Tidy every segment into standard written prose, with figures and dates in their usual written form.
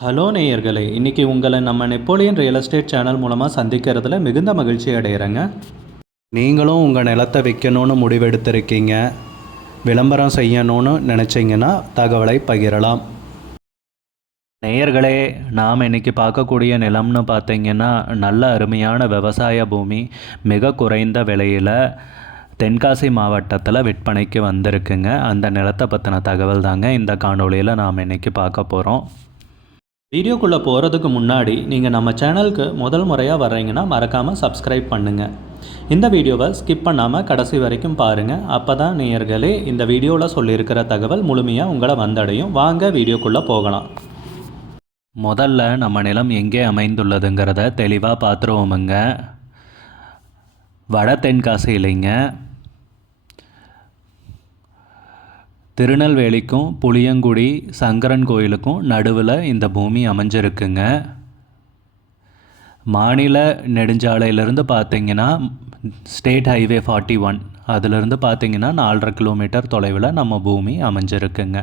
Hello நேயர்களே, இன்றைக்கி உங்களை நம்ம நெப்போலியன் ரியல் எஸ்டேட் சேனல் மூலமாக சந்திக்கிறதுல மிகுந்த மகிழ்ச்சி அடைகிறேங்க. நீங்களும் உங்கள் நிலத்தை விற்கணும்னு முடிவெடுத்திருக்கீங்க, விளம்பரம் செய்யணும்னு நினச்சிங்கன்னா தகவலை பகிரலாம். நேயர்களே, நாம் இன்றைக்கி பார்க்கக்கூடிய நிலம்னு பார்த்தீங்கன்னா நல்ல அருமையான விவசாய பூமி, மிக குறைந்த விலையில் தென்காசி மாவட்டத்தில் விற்பனைக்கு வந்திருக்குங்க. அந்த நிலத்தை பற்றின தகவல் தாங்க இந்த காணொலியில் நாம் இன்றைக்கி பார்க்க போகிறோம். வீடியோக்குள்ளே போகிறதுக்கு முன்னாடி நீங்கள் நம்ம சேனலுக்கு முதல் முறையாக வர்றீங்கன்னா மறக்காமல் சப்ஸ்கிரைப் பண்ணுங்கள். இந்த வீடியோவை ஸ்கிப் பண்ணாமல் கடைசி வரைக்கும் பாருங்கள். அப்போ தான் நேயர்களே இந்த வீடியோவில் சொல்லியிருக்கிற தகவல் முழுமையாக உங்களை வந்தடையும். வாங்க வீடியோக்குள்ளே போகலாம். முதல்ல நம்ம நிலம் எங்கே அமைந்துள்ளதுங்கிறத தெளிவாக பார்த்துருவோமுங்க. வட தென்காசி இல்லைங்க, திருநெல்வேலிக்கும் புளியங்குடி சங்கரன் கோயிலுக்கும் நடுவில் இந்த பூமி அமைஞ்சிருக்குங்க. மாநில நெடுஞ்சாலையிலேருந்து பார்த்திங்கன்னா ஸ்டேட் ஹைவே 41 அதிலிருந்து பார்த்திங்கன்னா 4.5 கிலோமீட்டர் தொலைவில் நம்ம பூமி அமைஞ்சிருக்குங்க.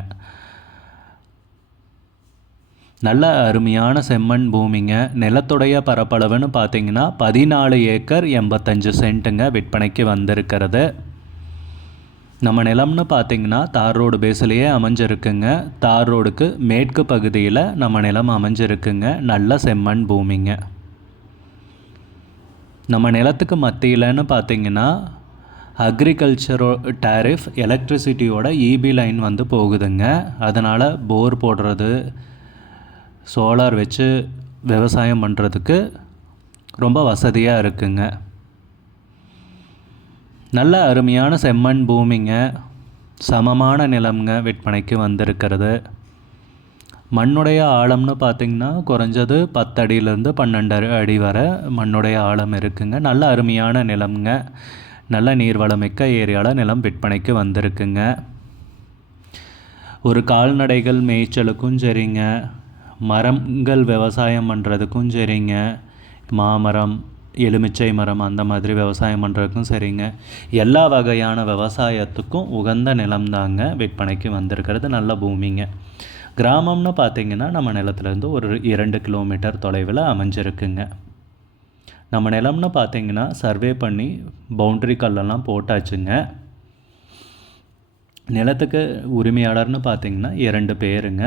நல்ல அருமையான செம்மண் பூமிங்க. நிலத்துடைய பரப்பளவுன்னு பார்த்திங்கன்னா 14 ஏக்கர் 85 சென்ட்டுங்க விற்பனைக்கு வந்திருக்கிறது. நம்ம நிலம்னு பார்த்திங்கன்னா தார் ரோடு பேஸ்லேயே அமைஞ்சிருக்குங்க. தார் ரோடுக்கு மேற்கு பகுதியில் நம்ம நிலம் அமைஞ்சிருக்குங்க. நல்ல செம்மண் பூமிங்க. நம்ம நிலத்துக்கு மத்தியில்னு பார்த்திங்கன்னா அக்ரிகல்ச்சரோ டேரிஃப் எலக்ட்ரிசிட்டியோட இபி லைன் வந்து போகுதுங்க. அதனால் போர் போடுறது, சோலார் வச்சு விவசாயம் பண்ணுறதுக்கு ரொம்ப வசதியாக இருக்குங்க. நல்ல அருமையான செம்மண் பூமிங்க, சமமான நிலம்ங்க விற்பனைக்கு வந்திருக்கிறது. மண்ணுடைய ஆழம்னு பார்த்திங்கன்னா குறைஞ்சது 10 அடியிலேருந்து 12 அடி வரை மண்ணுடைய ஆழம் இருக்குங்க. நல்ல அருமையான நிலம்ங்க. நல்ல நீர்வளமிக்க ஏரியாவில் நிலம் விற்பனைக்கு வந்திருக்குங்க. ஒரு கால்நடைகள் மேய்ச்சலுக்கும் சரிங்க, மரங்கள் விவசாயம் பண்ணுறதுக்கும் சரிங்க, மாமரம், எலுமிச்சை மரம் அந்த மாதிரி விவசாயம் பண்ணுறதுக்கும் சரிங்க, எல்லா வகையான விவசாயத்துக்கும் உகந்த நிலம்தாங்க விற்பனைக்கு வந்திருக்கிறது. நல்ல பூமிங்க. கிராமம்னு பார்த்திங்கன்னா நம்ம நிலத்துலேருந்து ஒரு 2 கிலோமீட்டர் தொலைவில் அமைஞ்சிருக்குங்க. நம்ம நிலம்னு பார்த்திங்கன்னா சர்வே பண்ணி பவுண்ட்ரி கல்லெல்லாம் போட்டாச்சுங்க. நிலத்துக்கு உரிமையாளர்னு பார்த்திங்கன்னா 2 பேருங்க.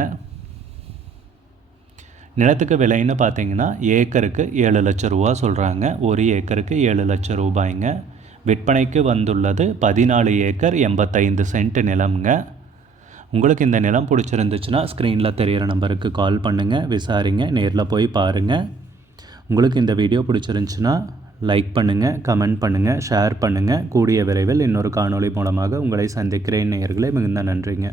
நிலத்துக்கு விலைன்னு பார்த்தீங்கன்னா ஏக்கருக்கு 7 லட்சம் ரூபா சொல்கிறாங்க. ஒரு ஏக்கருக்கு 7 லட்சம் ரூபாய்ங்க. விற்பனைக்கு வந்துள்ளது 14 ஏக்கர் 85 சென்ட் நிலம்ங்க. உங்களுக்கு இந்த நிலம் பிடிச்சிருந்துச்சுன்னா ஸ்க்ரீனில் தெரிகிற நம்பருக்கு கால் பண்ணுங்கள், விசாரிங்க, நேரில் போய் பாருங்கள். உங்களுக்கு இந்த வீடியோ பிடிச்சிருந்துச்சுன்னா லைக் பண்ணுங்கள், கமெண்ட் பண்ணுங்கள், ஷேர் பண்ணுங்கள். கூடிய விரைவில் இன்னொரு காணொளி மூலமாக உங்களை சந்திக்கிறேன் நேயர்களே. மிகுந்த நன்றிங்க.